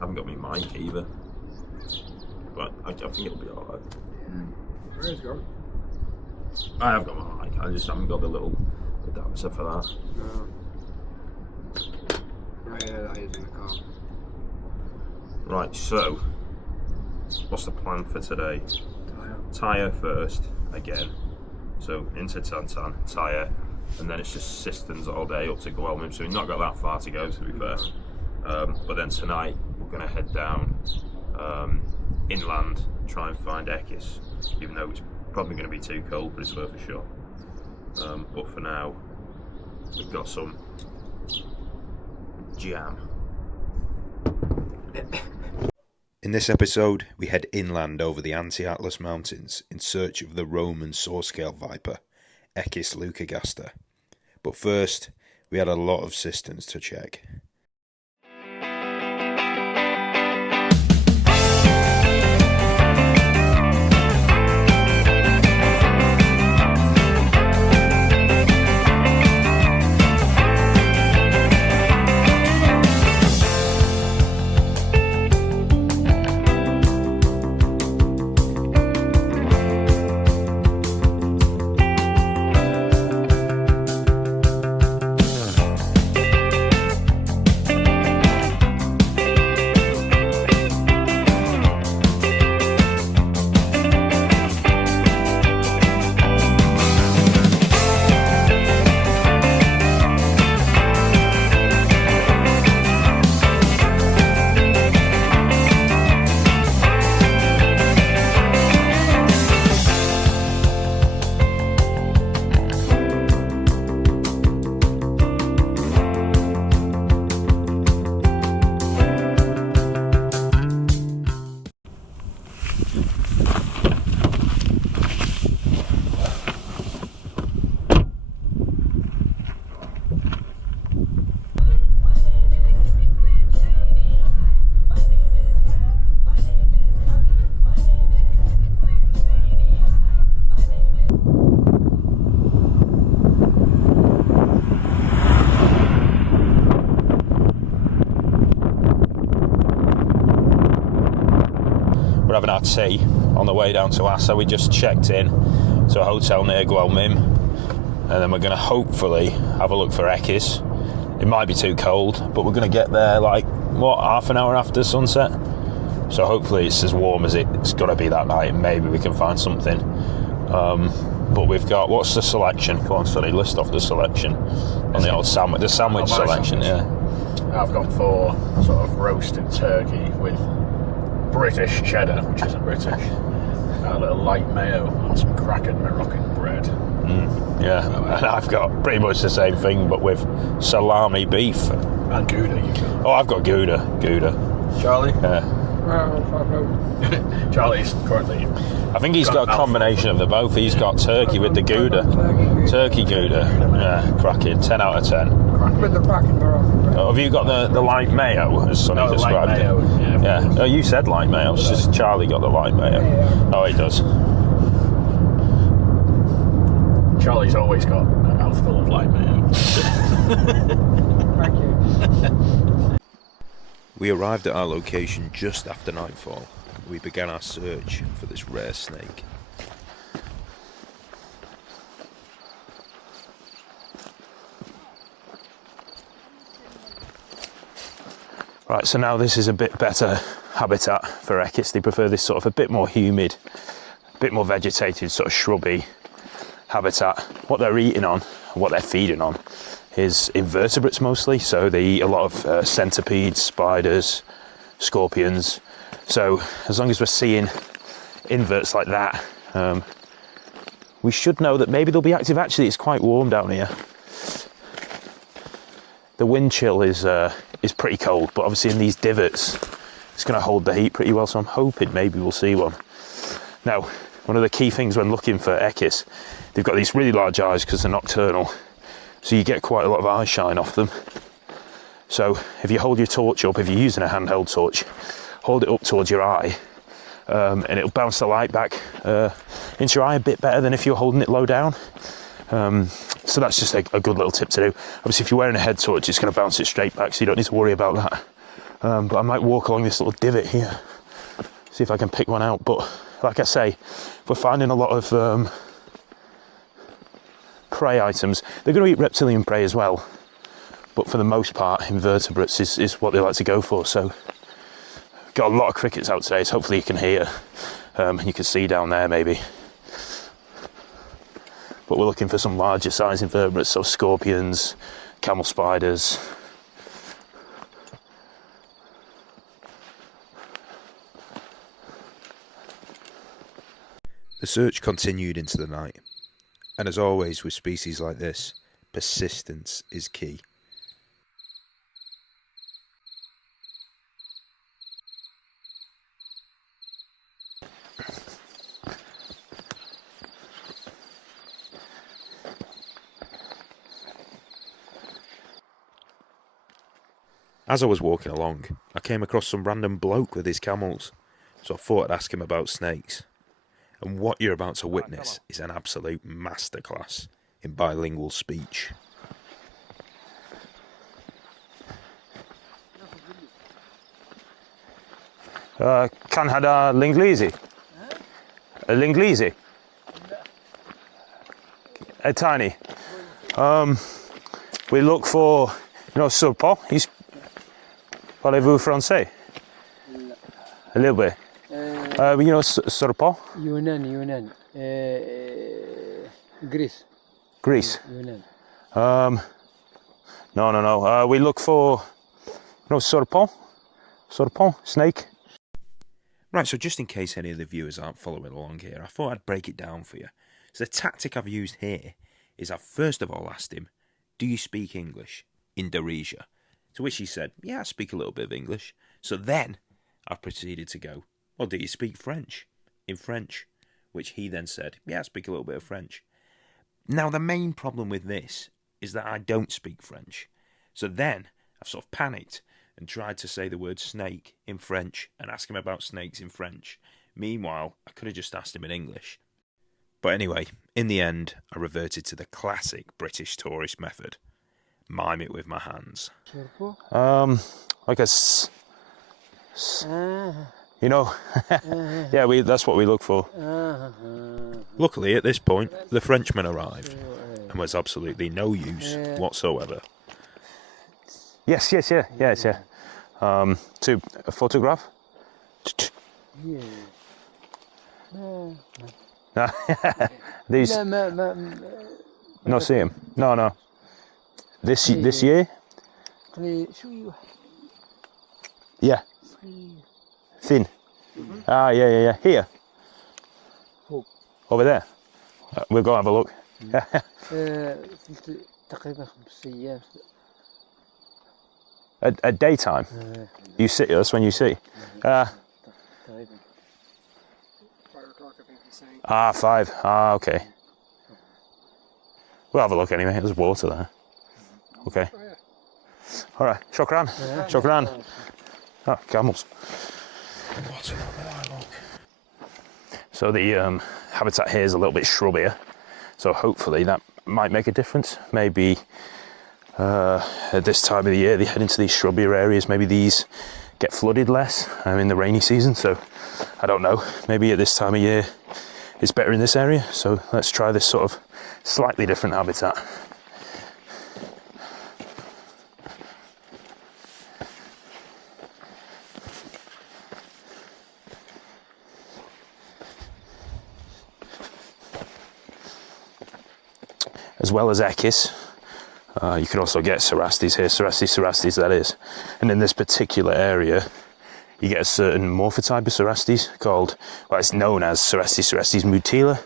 haven't got my mic either, but I think it'll be alright. Where's it going? I have got my mic, I just haven't got the little adapter for that. No. Right, yeah, that is in the car. Right, so what's the plan for today? Tyre first, again. So into Tantan, Tyre, and then it's just Sisters all day up to Guelmim. So we've not got that far to go, to be fair. But then tonight we're going to head down inland, try and find Echis, even though it's probably going to be too cold, but it's worth a shot. But for now, we've got some jam. In this episode, we head inland over the Anti-Atlas Mountains in search of the Roman saw-scale viper, Echis leucogaster. But first, we had a lot of cisterns to check. We're having our tea on the way down to Assa. We just checked in to a hotel near Guelmim, and then we're going to hopefully have a look for Echis. It might be too cold, but we're going to get there like, what, half an hour after sunset? So hopefully it's as warm as it's going to be that night, and maybe we can find something. But we've got, what's the selection? Come on, Sonny, list off the selection on the old sandwich. The sandwich selection, yeah. I've got 4 sort of roasted turkey with British cheddar, which isn't British, a little light mayo and some crackered Moroccan bread. Yeah, and I've got pretty much the same thing, but with salami beef. And Gouda, you can. Oh, I've got Gouda. Charlie? Yeah. Charlie's currently... I think he's got a combination of the both. He's got turkey with the Gouda. Turkey Gouda. Yeah, cracking. 10 out of 10. With the cracking Moroccan bread. Oh, have you got the light mayo, as Sonny described light mayo, it? Yeah. Oh, you said light mayo. It's just Charlie got the light mayo. Yeah. Oh, he does. Charlie's always got a mouthful of light mayo. Thank you. We arrived at our location just after nightfall. We began our search for this rare snake. Right, so now this is a bit better habitat for Echis. They prefer this sort of a bit more humid, a bit more vegetated, sort of shrubby habitat. What they're eating on, what they're feeding on, is invertebrates mostly. So they eat a lot of centipedes, spiders, scorpions. So as long as we're seeing inverts like that, we should know that maybe they'll be active. Actually, it's quite warm down here. The wind chill is pretty cold, but obviously in these divots, it's going to hold the heat pretty well. So I'm hoping maybe we'll see one. Now, one of the key things when looking for Echis, they've got these really large eyes because they're nocturnal. So you get quite a lot of eye shine off them. So if you hold your torch up, if you're using a handheld torch, hold it up towards your eye, and it'll bounce the light back into your eye a bit better than if you're holding it low down. So that's just a good little tip to do. Obviously, if you're wearing a head torch, it's going to bounce it straight back, so you don't need to worry about that. But I might walk along this little divot here, see if I can pick one out. But like I say, if we're finding a lot of prey items, they're going to eat reptilian prey as well. But for the most part, invertebrates is what they like to go for. So got a lot of crickets out today, so hopefully you can hear, and you can see down there maybe. But we're looking for some larger size invertebrates, so scorpions, camel spiders. The search continued into the night, and as always with species like this, persistence is key. As I was walking along, I came across some random bloke with his camels, so I thought I'd ask him about snakes. And what you're about to witness is an absolute masterclass in bilingual speech. Kan hada l'inglese? L'inglese? A tiny. We look for, surpo. Parlez-vous français? A little bit. Surpo? Yunan. Greece. Greece. Yunan. No. We look for, surpo? Surpo? Snake? Right, so just in case any of the viewers aren't following along here, I thought I'd break it down for you. So the tactic I've used here is I've first of all asked him, do you speak English? Indonesia. To which he said, yeah, I speak a little bit of English. So then I've proceeded to go, well, do you speak French? In French. Which he then said, yeah, I speak a little bit of French. Now, the main problem with this is that I don't speak French. So then I've sort of panicked and tried to say the word snake in French and ask him about snakes in French. Meanwhile, I could have just asked him in English. But anyway, in the end, I reverted to the classic British tourist method. Mime it with my hands. Like a yeah, that's what we look for. Luckily, at this point, the Frenchman arrived and was absolutely no use whatsoever. Yes. To a photograph? These. No, see him. No. This year? Yeah. Thin. Ah, yeah. Here. Over there. We'll go have a look. At daytime? You see, that's when you see. 5 o'clock, I think he's saying. 5. Okay. We'll have a look anyway. There's water there. Okay. Oh, yeah. All right. Shukran. Shukran. Oh, camels. What an look. So the habitat here is a little bit shrubbier. So hopefully that might make a difference. Maybe at this time of the year they head into these shrubbier areas. Maybe these get flooded less in the rainy season. So I don't know. Maybe at this time of year it's better in this area. So let's try this sort of slightly different habitat. As well as Echis, you can also get cerastes here, cerastes that is. And in this particular area, you get a certain morphotype of cerastes called, well, it's known as cerastes mutila.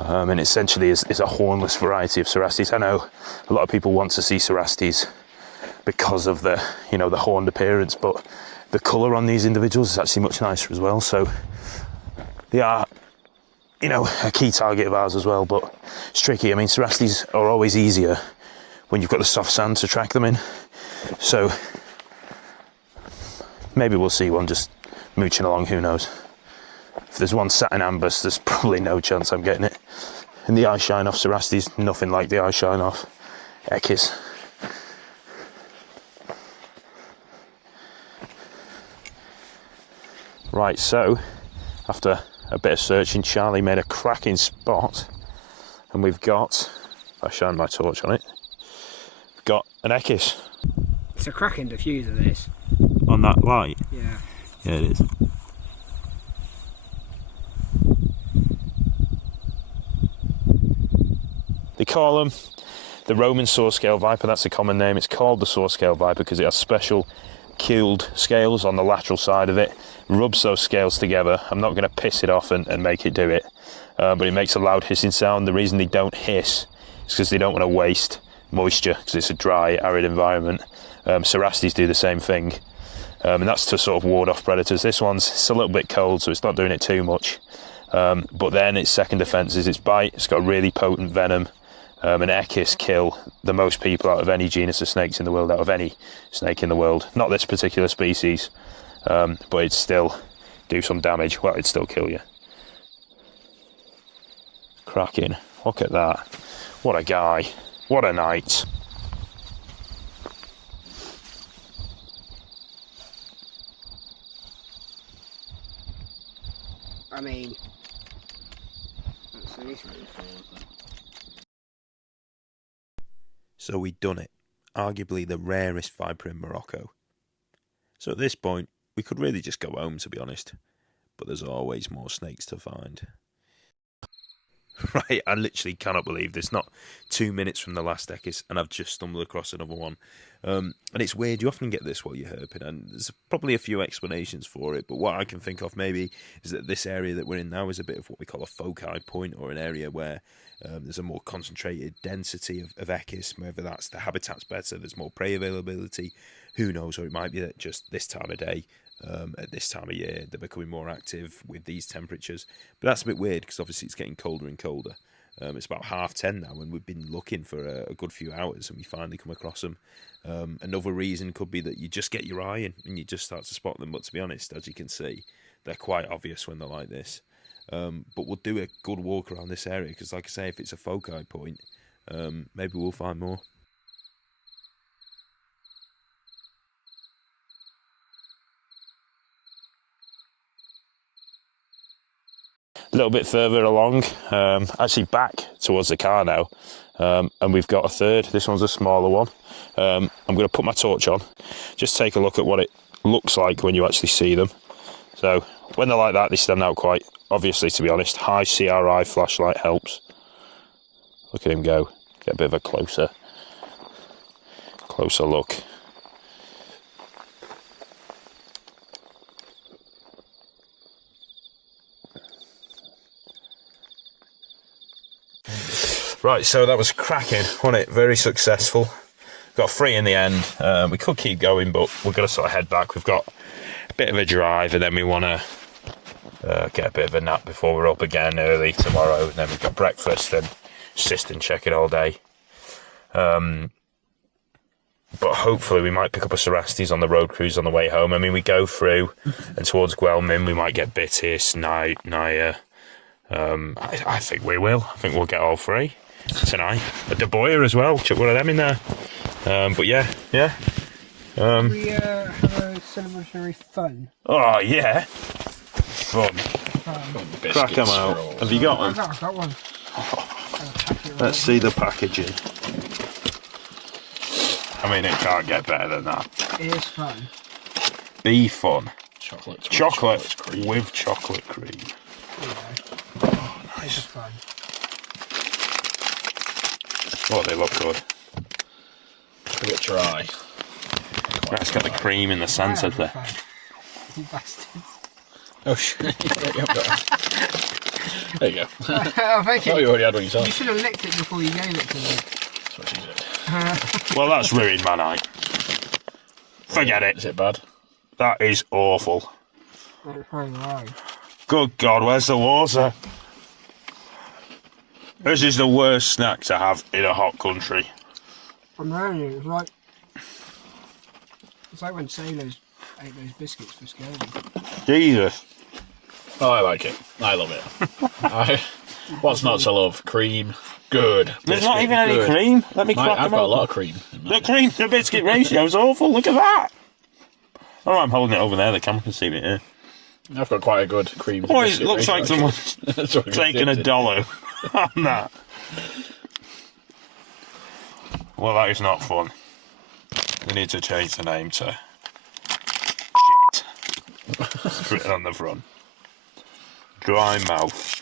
And essentially is a hornless variety of cerastes. I know a lot of people want to see cerastes because of the, the horned appearance, but the colour on these individuals is actually much nicer as well. So they are, a key target of ours as well, but it's tricky. I mean, cerastes are always easier when you've got the soft sand to track them in. So maybe we'll see one just mooching along, who knows. If there's one sat in ambush, there's probably no chance I'm getting it. And the eye shine off Cerastes, nothing like the eye shine off Echis. Right, so after a bit of searching, Charlie made a cracking spot, and we've got, if I shine my torch on it, got an Echis. It's a cracking diffuser, this. On that light? Yeah. Yeah, it is. They call them the Roman saw scale viper. That's a common name. It's called the saw scale viper because it has special keeled scales on the lateral side of it. Rubs those scales together. I'm not going to piss it off and make it do it, but it makes a loud hissing sound. The reason they don't hiss is because they don't want to waste moisture because it's a dry, arid environment. Cerastes do the same thing, and that's to sort of ward off predators. This one's it's a little bit cold, so it's not doing it too much. But then its second defence is its bite. It's got really potent venom. And Echis kill the most people out of any genus of snakes in the world, out of any snake in the world. Not this particular species, but it'd still do some damage. Well, it'd still kill you. Cracking. Look at that. What a guy. What a night. I mean, let's see this really falls. So we'd done it. Arguably the rarest viper in Morocco. So at this point, we could really just go home, to be honest. But there's always more snakes to find. Right, I literally cannot believe this. Not 2 minutes from the last Echis, and I've just stumbled across another one. And it's weird, you often get this while you're herping, and there's probably a few explanations for it, but what I can think of maybe is that this area that we're in now is a bit of what we call a foci point, or an area where there's a more concentrated density of Echis, whether that's the habitat's better, there's more prey availability, who knows, or it might be that just this time of day, at this time of year, they're becoming more active with these temperatures. But that's a bit weird because obviously it's getting colder and colder. It's about 10:30 now, and we've been looking for a good few hours, and we finally come across them. Another reason could be that you just get your eye in and you just start to spot them. But to be honest, as you can see, they're quite obvious when they're like this. But we'll do a good walk around this area because, like I say, if it's a foci point, maybe we'll find more. A little bit further along, actually back towards the car now, and we've got a third. This one's a smaller one. I'm going to put my torch on, just take a look at what it looks like when you actually see them. So when they're like that, they stand out quite obviously, to be honest. High CRI flashlight helps. Look at him go. Get a bit of a closer look. Right, so that was cracking, wasn't it? Very successful. Got 3 in the end. We could keep going, but we're going to sort of head back. We've got a bit of a drive, and then we want to get a bit of a nap before we're up again early tomorrow. And then we've got breakfast and system checking all day. But hopefully we might pick up a Cerastes on the road cruise on the way home. I mean, we go through and towards Guelmin, we might get Bittis, Naya. I think we will. I think we'll get all 3 tonight. A De Boyer as well. Chuck one of them in there. But yeah. We have a celebratory fun. Oh yeah. Fun. Crack them out. Have you got one? I've got one. Let's see the packaging. I mean, it can't get better than that. It is fun. Be fun. Chocolate with chocolate cream. Yeah. Oh, nice. It's fun. Oh, they look good. A bit dry. That's got the cream in the centre there. You bastards. Oh shit! There you go. Oh, thank you. Oh, you already had one yourself. You should have licked it before you gave it to me. That's what she did. Well, that's ruined my night. Forget it. Is it bad? That is awful. It's very right. Good God, where's the water? This is the worst snack to have in a hot country. I'm telling you, it's like when sailors ate those biscuits for scurvy. Jesus. Oh, I like it. I love it. What's not to love? Cream. Good. There's not Biscuit, even any good. cream. Let me crack I've them got a open. lot of cream. In The mine. cream to biscuit ratio is awful. Look at that. Oh, I'm holding it over there. The camera can see it here. I've got quite a good cream. Oh, it biscuit looks ratio, like actually. someone's That's what I taken a did. dollar on that. Well, that is not fun. We need to change the name to shit. It's written on the front. Dry mouth.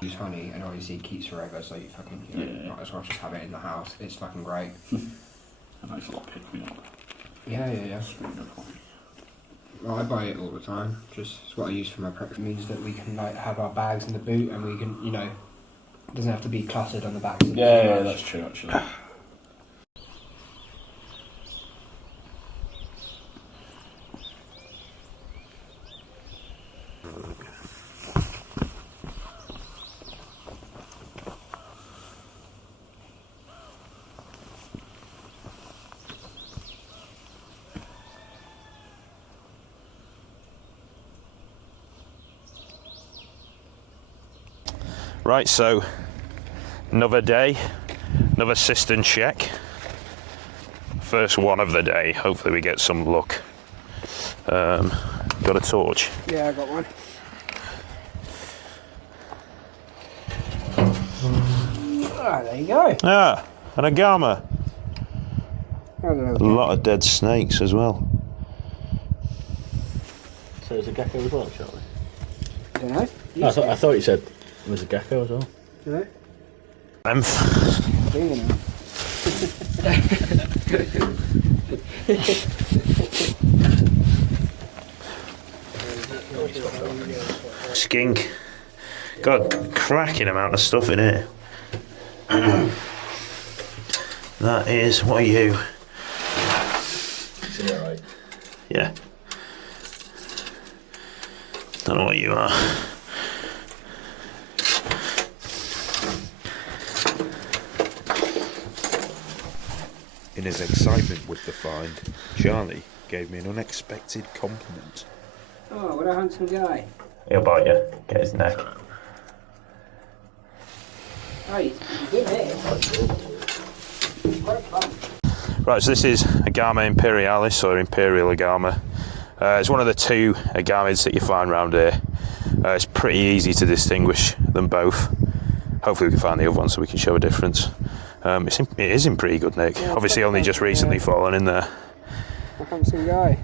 Use honey and obviously it keeps forever, so you fucking might as well just have it in the house. It's fucking great. A nice little pick me up. Yeah. Well, I buy it all the time. Just it's what I use for my prep. It means that we can like have our bags in the boot and we can, it doesn't have to be cluttered on the back. Yeah, that's true actually. Right, so another day, another cistern check. First one of the day. Hopefully we get some luck. Got a torch? Yeah, I got one. Ah, there you go. Ah, an agama. I don't A know. lot of dead snakes as well. So there's a gecko as well, Charlie? I don't know. I thought you said there was a gecko as well. No? Skink. God, cracking amount of stuff in here. That is, what are you? Is that right? Yeah. Don't know what you are. In his excitement with the find, Charlie gave me an unexpected compliment. Oh, what a handsome guy. He'll bite you. Get his neck. Oh, he's good there. Quite fun. Right, so this is Agama imperialis, or imperial agama. It's one of the two agamids that you find around here. It's pretty easy to distinguish them both. Hopefully we can find the other one so we can show a difference. It is in pretty good nick. Yeah, Obviously only just recently fallen in there. A handsome guy.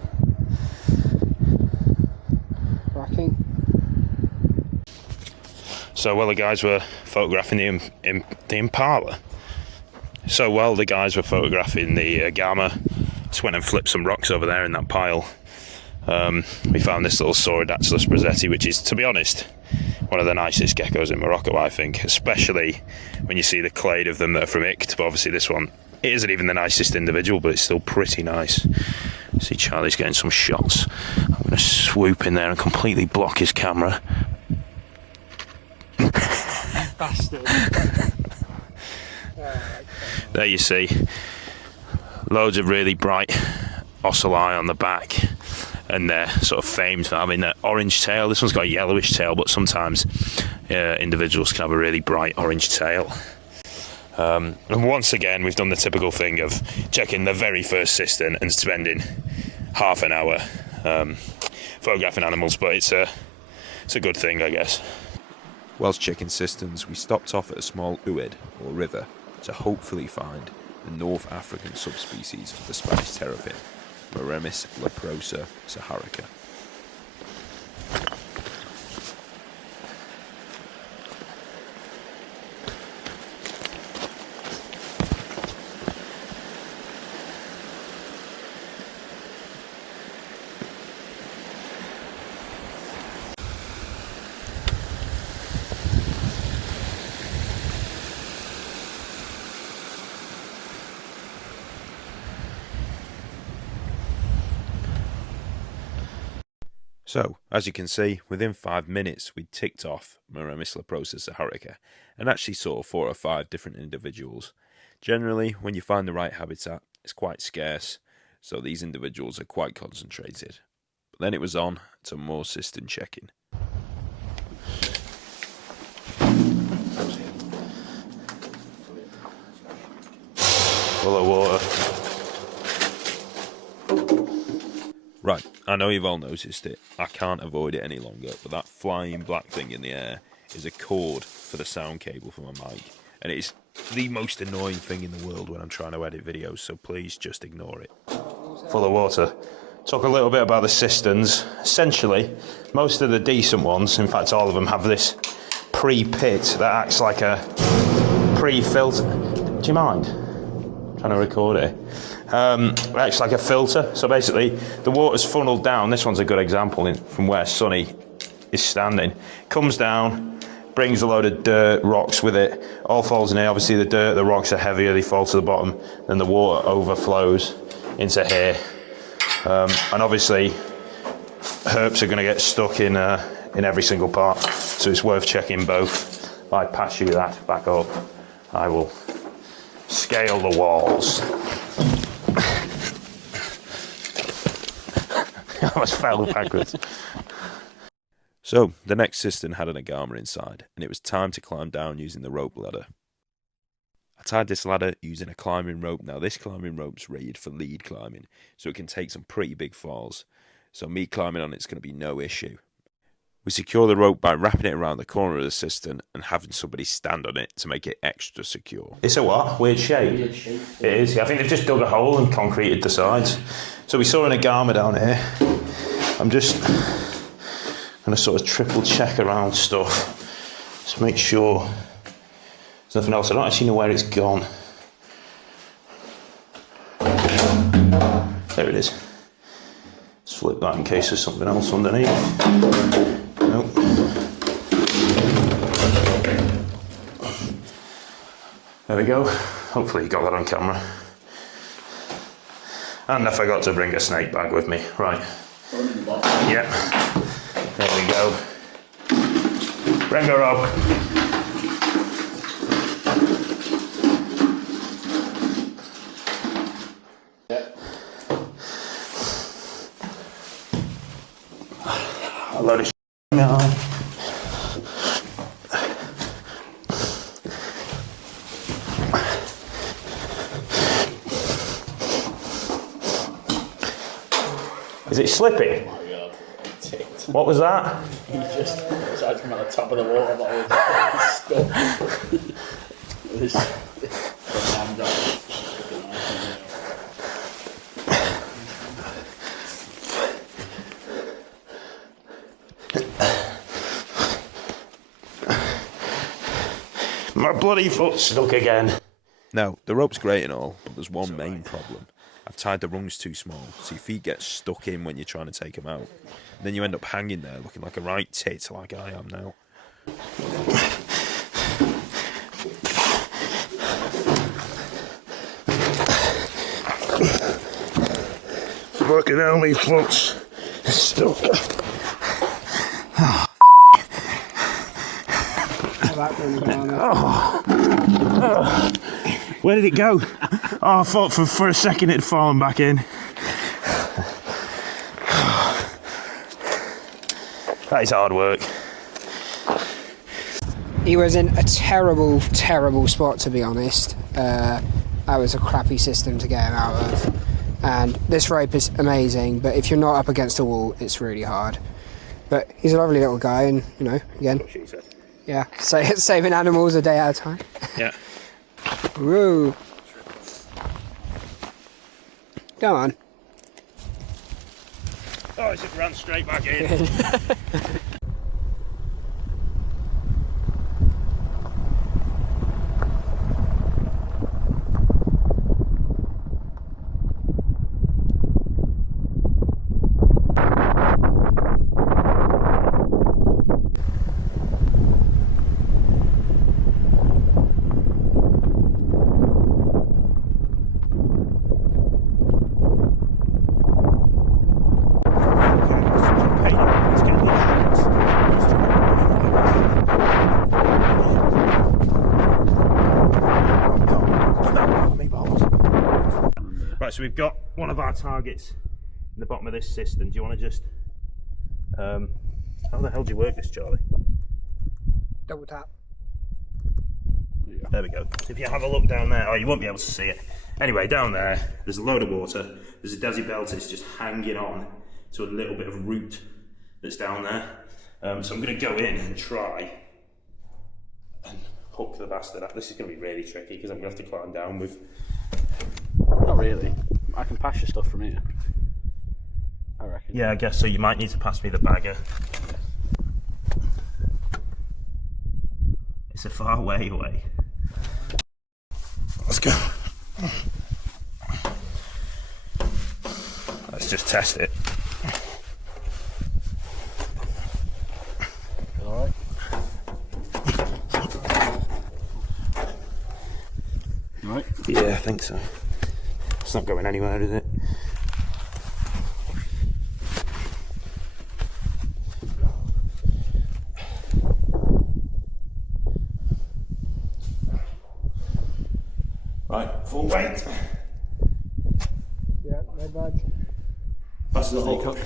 Cracking. So while the guys were photographing the impala, the guys were photographing the agama. Just went and flipped some rocks over there in that pile. We found this little Saurodactylus brazetti, which is, to be honest, one of the nicest geckos in Morocco, I think, especially when you see the clade of them that are from Icht. But obviously this one, it isn't even the nicest individual, but it's still pretty nice. See Charlie's getting some shots. I'm going to swoop in there and completely block his camera. Bastard. There you see, loads of really bright ocelli on the back, and they're sort of famed for having an orange tail. This one's got a yellowish tail, but sometimes individuals can have a really bright orange tail. And once again, we've done the typical thing of checking the very first cistern and spending half an hour photographing animals, but it's a good thing, I guess. Whilst checking cisterns, we stopped off at a small ued, or river, to hopefully find the North African subspecies of the Spanish terrapin, Venomous leprosa saharica. So, as you can see, within 5 minutes we'd ticked off Moroccos Saharica and actually saw 4 or 5 different individuals. Generally, when you find the right habitat, it's quite scarce, so these individuals are quite concentrated. But then it was on to more cistern checking. Full of water. Right, I know you've all noticed it. I can't avoid it any longer, but that flying black thing in the air is a cord for the sound cable for my mic. And it is the most annoying thing in the world when I'm trying to edit videos, so please just ignore it. Full of water. Talk a little bit about the cisterns. Essentially, most of the decent ones, in fact all of them, have this pre-pit that acts like a pre-filter. Do you mind? I'm trying to record it. It acts like a filter. So basically, the water's funneled down. This one's a good example from where Sonny is standing. Comes down, brings a load of dirt, rocks with it, all falls in here. Obviously the dirt, the rocks are heavier, they fall to the bottom, then the water overflows into here. And obviously herps are going to get stuck in every single part, so it's worth checking both. If I pass you that back up, I will scale the walls. I almost fell backwards. So, the next cistern had an agama inside, and it was time to climb down using the rope ladder. I tied this ladder using a climbing rope. Now, this climbing rope's rated for lead climbing, so it can take some pretty big falls. So me climbing on it's going to be no issue. We secure the rope by wrapping it around the corner of the cistern and having somebody stand on it to make it extra secure. It's a what? Weird shape? Weird shape. It is, yeah. I think they've just dug a hole and concreted the sides. So we saw an agama down here. I'm just going to sort of triple check around stuff. Just make sure there's nothing else. I don't actually know where it's gone. There it is. Let's flip that in case there's something else underneath. Nope. There we go. Hopefully you got that on camera. And I forgot to bring a snake bag with me. Right. Yep. There we go. Bring her up. A load of now. Is it slipping? Oh my god, it ticked. What was that? He just decided to come at the top of the water bottle. Stuck. This hand up. My bloody foot's stuck again. Now, the rope's great and all, but there's one main problem. I've tied the rungs too small, so your feet get stuck in when you're trying to take them out. And then you end up hanging there looking like a right tit like I am now. Fucking hell, my foot's stuck. Where did it go? Oh, I thought for a second it had fallen back in. That is hard work. He was in a terrible, terrible spot, to be honest. That was a crappy system to get him out of. And this rope is amazing, but if you're not up against a wall, it's really hard. But he's a lovely little guy, and, you know, again, yeah, saving animals a day at a time. Yeah. Woo. Go on. Oh, it just ran straight back in. Right, so we've got one of our targets in the bottom of this cistern. Do you want to just... how the hell do you work this, Charlie? Double tap. There we go. If you have a look down there, oh, you won't be able to see it. Anyway, down there, there's a load of water. There's a Dasibeltis just hanging on to a little bit of root that's down there. So I'm going to go in and try and hook the bastard up. This is going to be really tricky because I'm going to have to climb down with... Not really. I can pass your stuff from here, I reckon. Yeah, I guess so. You might need to pass me the bagger. It's a far way away. Let's go. Let's just test it. Alright. Right. Yeah, I think so. It's not going anywhere, is it? Right, full weight. Yeah, no budge. That's the hook.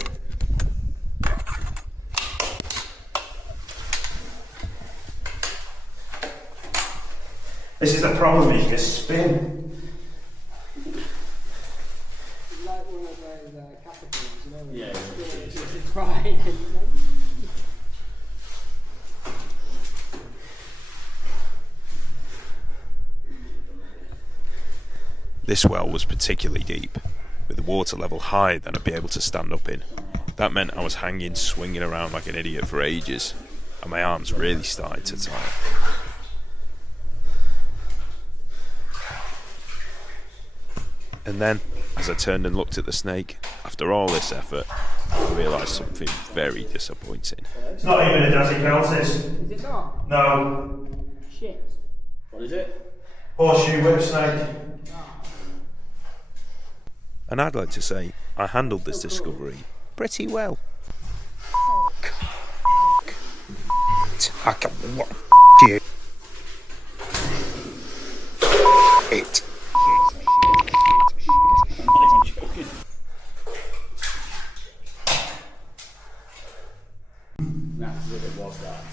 This is the problem, you can spin. Like one of those caterpillars, you know? Yeah, It's right. This well was particularly deep, with the water level higher than I'd be able to stand up in. That meant I was hanging, swinging around like an idiot for ages, and my arms really started to tire. And then, as I turned and looked at the snake, after all this effort, I realised something very disappointing. It's not even a Dasibeltis. Is it not? No. Shit. What is it? Horseshoe whip snake. And I'd like to say, I handled this discovery pretty well. It. That's as if it was that.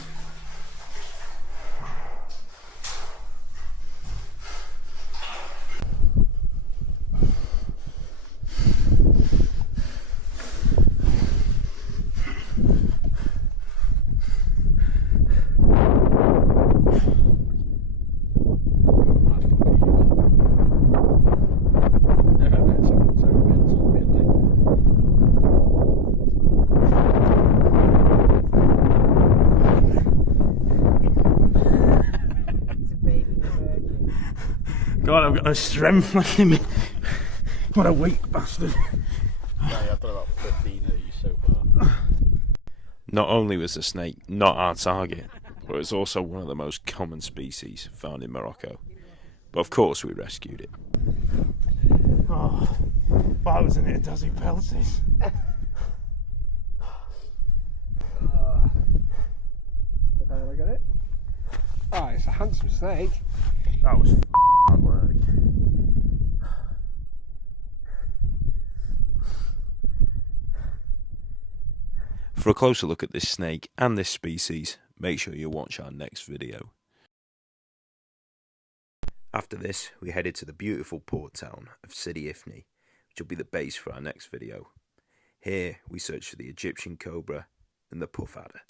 God, I've got no strength left in me. What a weak bastard. Yeah, I've done about 15 of these so far. Not only was the snake not our target, but it was also one of the most common species found in Morocco. But of course we rescued it. Oh, why wasn't it a Dasibeltis? Have a look at it. Oh, it's a handsome snake. That was hard work. For a closer look at this snake and this species, make sure you watch our next video. After this, we headed to the beautiful port town of Sidi Ifni, which will be the base for our next video. Here, we searched for the Egyptian cobra and the puff adder.